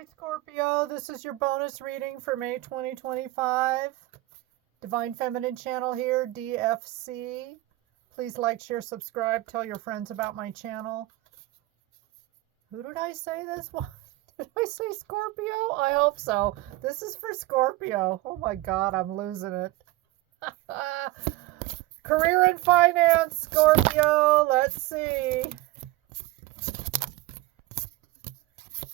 Hi, Scorpio. This is your bonus reading for May 2025. Divine Feminine channel here, DFC. Please like, share, subscribe. Tell your friends about my channel. Who did I say this was? Did I say Scorpio? I hope so. This is for Scorpio. Oh my God, I'm losing it. Career and finance, Scorpio. Let's see.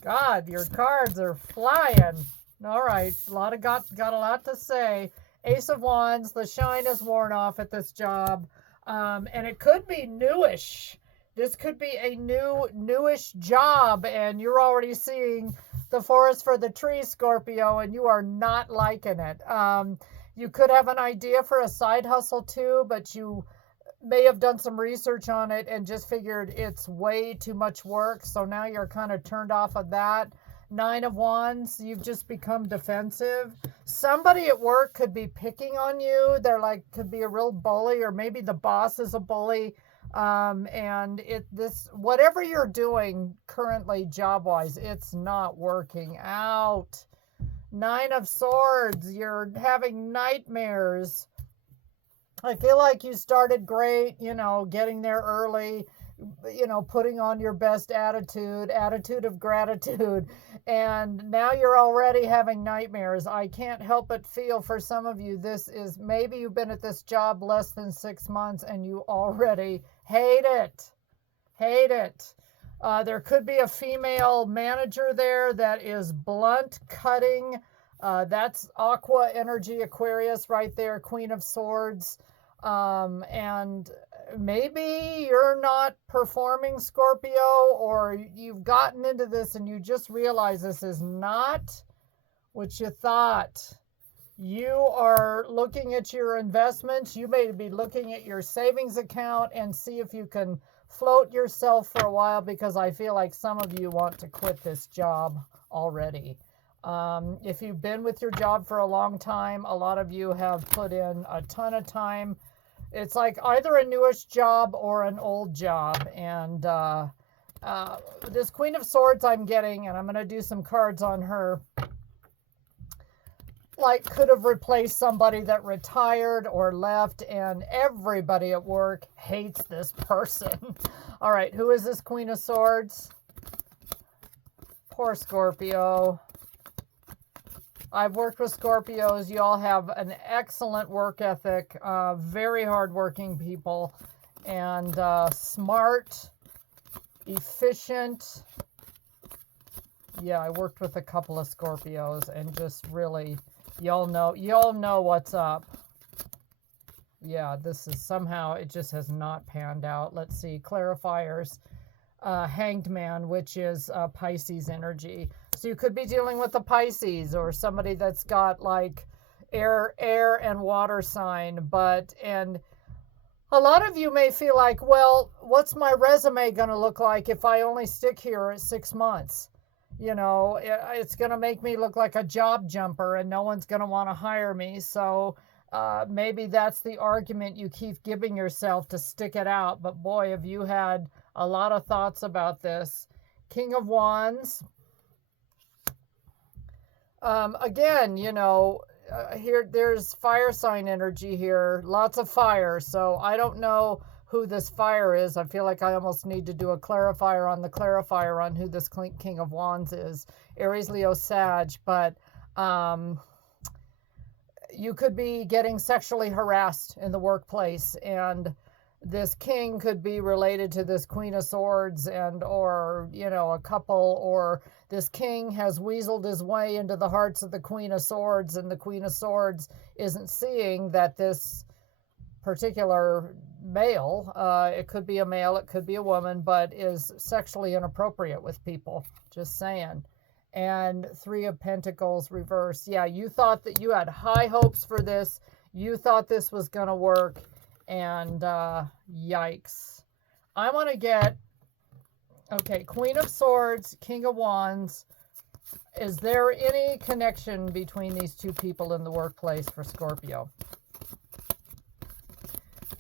God, your cards are flying. All right, got a lot to say. Ace of Wands, the shine is worn off at this job, and it could be newish. This could be a newish job, and you're already seeing the forest for the trees, Scorpio, and you are not liking it. You could have an idea for a side hustle too, but you may have done some research on it and just figured it's way too much work. So now you're kind of turned off of that. 9 of Wands, you've just become defensive. Somebody at work could be picking on you. They're like, could be a real bully, or maybe the boss is a bully. And whatever you're doing currently job-wise, it's not working out. 9 of Swords, you're having nightmares. I feel like you started great, getting there early, putting on your best attitude of gratitude, and now you're already having nightmares. I can't help but feel for some of you, this is, maybe you've been at this job less than 6 months and you already hate it. There could be a female manager there that is blunt, cutting. That's Aqua energy, Aquarius right there, Queen of Swords. And maybe you're not performing, Scorpio, or you've gotten into this and you just realize this is not what you thought. You are looking at your investments. You may be looking at your savings account and see if you can float yourself for a while, because I feel like some of you want to quit this job already. If you've been with your job for a long time, a lot of you have put in a ton of time. It's like either a newish job or an old job. And this Queen of Swords I'm getting, and I'm going to do some cards on her, like could have replaced somebody that retired or left, and everybody at work hates this person. All right, who is this Queen of Swords? Poor Scorpio. I've worked with Scorpios. You all have an excellent work ethic, very hardworking people, and smart, efficient. Yeah, I worked with a couple of Scorpios, and just really, y'all know what's up. Yeah, this is somehow, it just has not panned out. Let's see, clarifiers. Hanged Man, which is Pisces energy. So you could be dealing with a Pisces or somebody that's got like air and water sign, and a lot of you may feel like, well, what's my resume going to look like if I only stick here at 6 months? It's going to make me look like a job jumper and no one's going to want to hire me. So maybe that's the argument you keep giving yourself to stick it out. But boy, have you had a lot of thoughts about this. King of Wands. Again, here there's fire sign energy here. Lots of fire. So I don't know who this fire is. I feel like I almost need to do a clarifier on the clarifier on who this King of Wands is. Aries, Leo, Sag. But you could be getting sexually harassed in the workplace, and this king could be related to this Queen of Swords, or a couple, or this king has weaseled his way into the hearts of the Queen of Swords, and the Queen of Swords isn't seeing that this particular male, it could be a male, it could be a woman, but is sexually inappropriate with people. Just saying. And 3 of Pentacles reversed. Yeah, you thought that you had high hopes for this. You thought this was going to work. And yikes. I want to get, okay, Queen of Swords, King of Wands. Is there any connection between these two people in the workplace for Scorpio?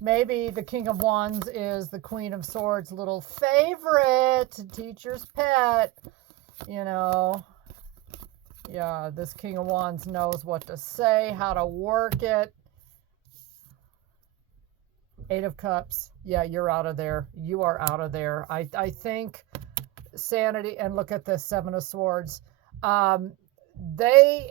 Maybe the King of Wands is the Queen of Swords' little favorite, teacher's pet, Yeah, this King of Wands knows what to say, how to work it. Eight of Cups. Yeah, you're out of there. You are out of there. I think sanity, and look at this, Seven of Swords. They,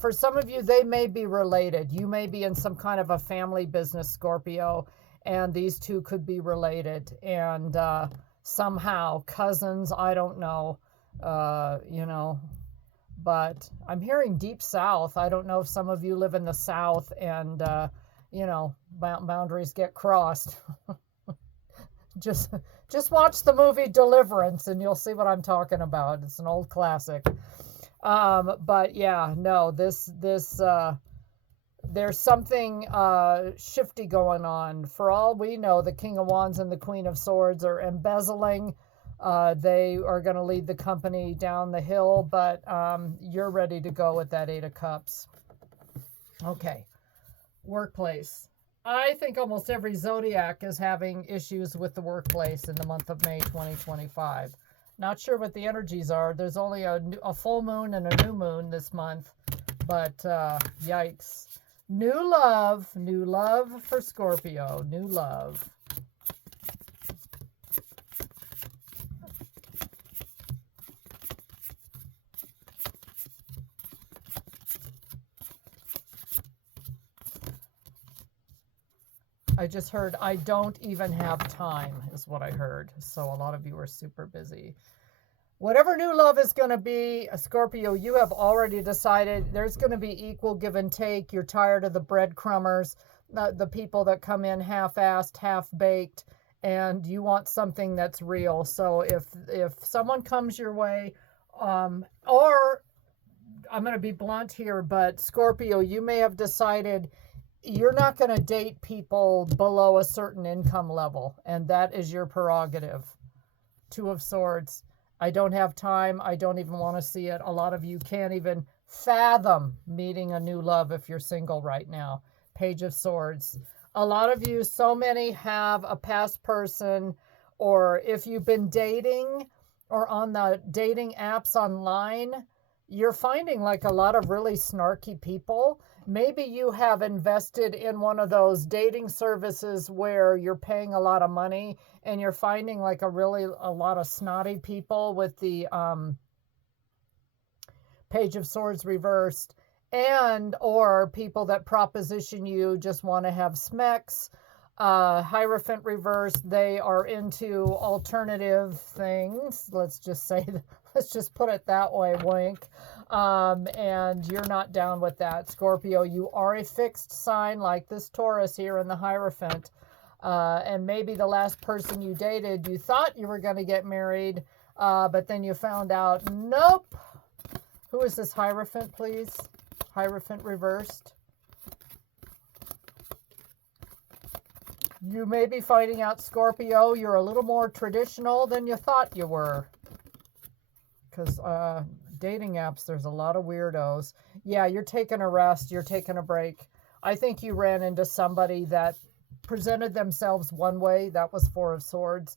for some of you, they may be related. You may be in some kind of a family business, Scorpio, and these two could be related. And somehow, cousins, I don't know, you know, but I'm hearing deep south. I don't know if some of you live in the south and, you know, boundaries get crossed. just watch the movie Deliverance and you'll see what I'm talking about. It's an old classic. But yeah, no, this there's something shifty going on. For all we know, the King of Wands and the Queen of Swords are embezzling. They are going to lead the company down the hill, but you're ready to go with that Eight of Cups. Okay. Workplace. I think almost every zodiac is having issues with the workplace in the month of May 2025. Not sure what the energies are. There's only a full moon and a new moon this month, but yikes. New love for Scorpio, new love. I just heard, I don't even have time, is what I heard. So a lot of you are super busy. Whatever new love is going to be, Scorpio, you have already decided there's going to be equal give and take. You're tired of the breadcrumbers, the people that come in half-assed, half-baked, and you want something that's real. So if someone comes your way, or I'm going to be blunt here, but Scorpio, you may have decided you're not going to date people below a certain income level, and that is your prerogative. Two of Swords. I don't have time. I don't even want to see it. A lot of you can't even fathom meeting a new love if you're single right now. Page of Swords. A lot of you, so many have a past person, or if you've been dating or on the dating apps online, you're finding like a lot of really snarky people. Maybe you have invested in one of those dating services where you're paying a lot of money and you're finding like a lot of snotty people with the Page of Swords reversed, and or people that proposition you just want to have smecks. Hierophant reversed, they are into alternative things. Let's just put it that way, wink. And you're not down with that. Scorpio, you are a fixed sign like this Taurus here in the Hierophant. And maybe the last person you dated, you thought you were going to get married, but then you found out, nope. Who is this Hierophant, please? Hierophant reversed. You may be finding out, Scorpio, you're a little more traditional than you thought you were. Because dating apps, there's a lot of weirdos. Yeah, you're taking a rest. You're taking a break. I think you ran into somebody that presented themselves one way. That was Four of Swords.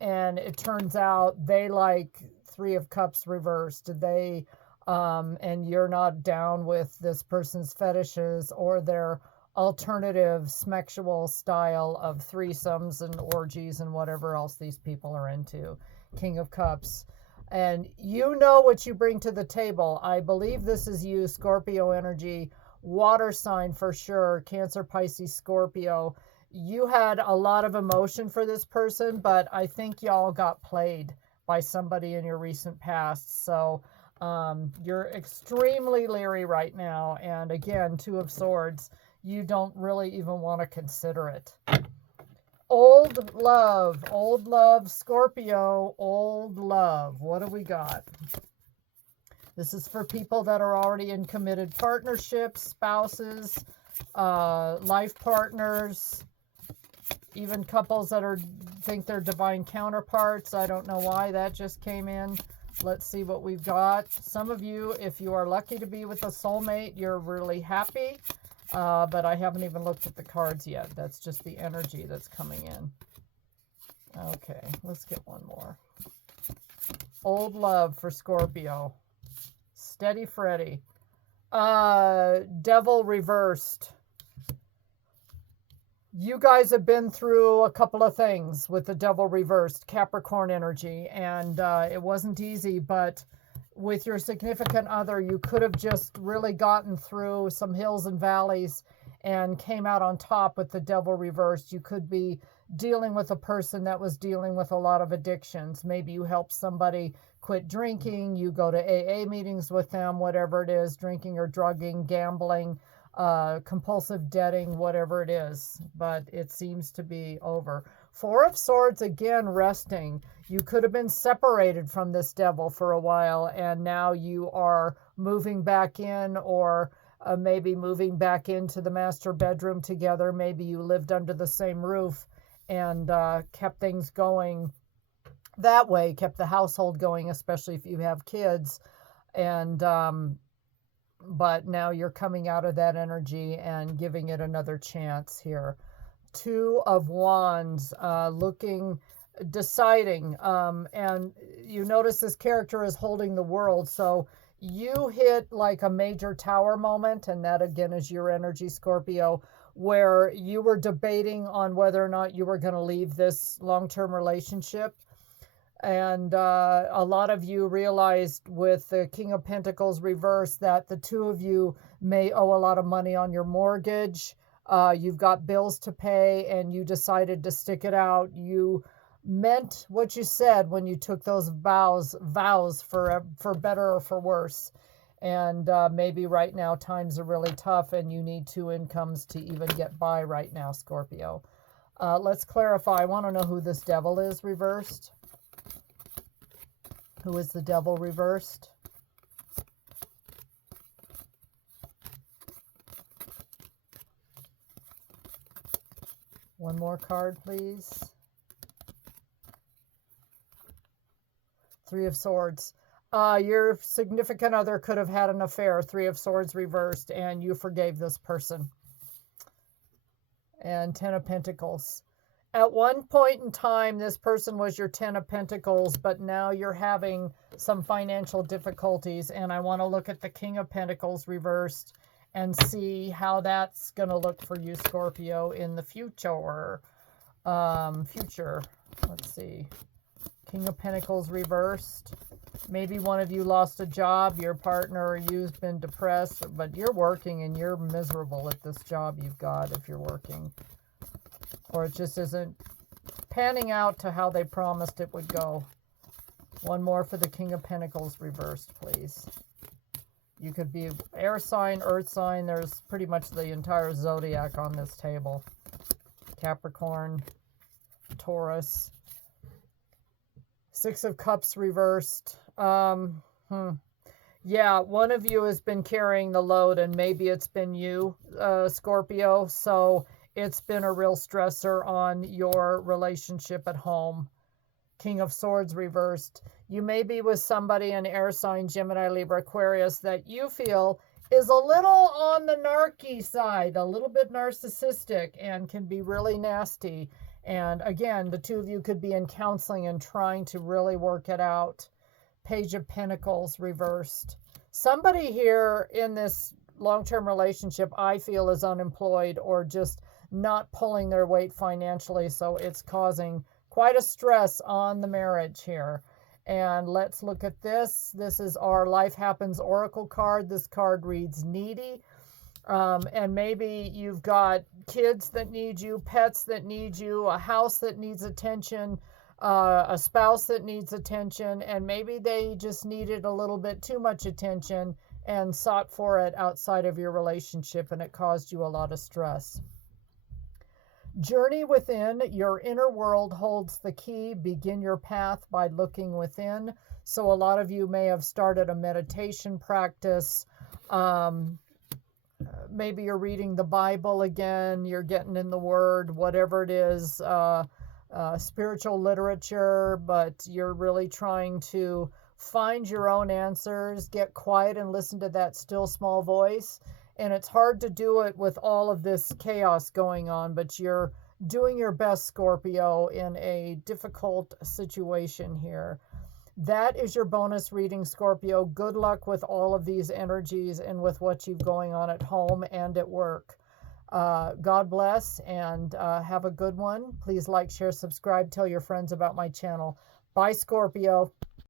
And it turns out they like Three of Cups reversed. They, and you're not down with this person's fetishes or their alternative sexual style of threesomes and orgies and whatever else these people are into. King of Cups. And you know what you bring to the table. I believe this is you, Scorpio energy, water sign for sure, Cancer, Pisces, Scorpio. You had a lot of emotion for this person, but I think y'all got played by somebody in your recent past. So you're extremely leery right now. And again, Two of Swords. You don't really even want to consider it. Old love, Scorpio, old love. What do we got? This is for people that are already in committed partnerships, spouses, life partners, even couples that think they're divine counterparts. I don't know why that just came in. Let's see what we've got. Some of you, if you are lucky to be with a soulmate, you're really happy. But I haven't even looked at the cards yet. That's just the energy that's coming in. Okay, let's get one more. Old love for Scorpio. Steady Freddy. Devil reversed. You guys have been through a couple of things with the devil reversed, Capricorn energy, and it wasn't easy, but with your significant other, you could have just really gotten through some hills and valleys and came out on top with the devil reversed. You could be dealing with a person that was dealing with a lot of addictions. Maybe you help somebody quit drinking, you go to AA meetings with them, whatever it is, drinking or drugging, gambling, compulsive debting, whatever it is, but it seems to be over. Four of Swords, again, resting. You could have been separated from this devil for a while, and now you are moving back in, or maybe moving back into the master bedroom together. Maybe you lived under the same roof and kept things going that way, kept the household going, especially if you have kids. And but now you're coming out of that energy and giving it another chance here. Two of Wands, deciding, and you notice this character is holding the world, so you hit like a major tower moment, and that again is your energy, Scorpio, where you were debating on whether or not you were going to leave this long-term relationship. And a lot of you realized with the King of Pentacles reversed that the two of you may owe a lot of money on your mortgage. You've got bills to pay, and you decided to stick it out. You meant what you said when you took those vows for better or for worse. And maybe right now times are really tough and you need two incomes to even get by right now, Scorpio. Let's clarify. I want to know who this devil is reversed. Who is the devil reversed? One more card, please. Three of Swords. Your significant other could have had an affair. Three of Swords reversed, and you forgave this person. And Ten of Pentacles. At one point in time, this person was your Ten of Pentacles, but now you're having some financial difficulties, and I want to look at the King of Pentacles reversed and see how that's going to look for you, Scorpio, in the future. Let's see. King of Pentacles reversed. Maybe one of you lost a job, your partner or you've been depressed, but you're working and you're miserable at this job you've got if you're working. Or it just isn't panning out to how they promised it would go. One more for the King of Pentacles reversed, please. You could be air sign, earth sign. There's pretty much the entire zodiac on this table. Capricorn, Taurus. Six of Cups reversed. Yeah, one of you has been carrying the load, and maybe it's been you, Scorpio. So it's been a real stressor on your relationship at home. King of Swords reversed. You may be with somebody in air sign, Gemini, Libra, Aquarius, that you feel is a little on the narky side, a little bit narcissistic, and can be really nasty. And again, the two of you could be in counseling and trying to really work it out. Page of Pentacles reversed. Somebody here in this long-term relationship, I feel, is unemployed or just not pulling their weight financially, so it's causing quite a stress on the marriage here. And let's look at this. This is our Life Happens Oracle card. This card reads needy. And maybe you've got kids that need you, pets that need you, a house that needs attention, a spouse that needs attention, and maybe they just needed a little bit too much attention and sought for it outside of your relationship, and it caused you a lot of stress. Journey within. Your inner world holds the key. Begin your path by looking within. So a lot of you may have started a meditation practice. Maybe you're reading the Bible again. You're getting in the Word, whatever it is, spiritual literature, but you're really trying to find your own answers, get quiet and listen to that still small voice. And it's hard to do it with all of this chaos going on, but you're doing your best, Scorpio, in a difficult situation here. That is your bonus reading, Scorpio. Good luck with all of these energies and with what you've going on at home and at work. God bless, and have a good one. Please like, share, subscribe, tell your friends about my channel. Bye, Scorpio.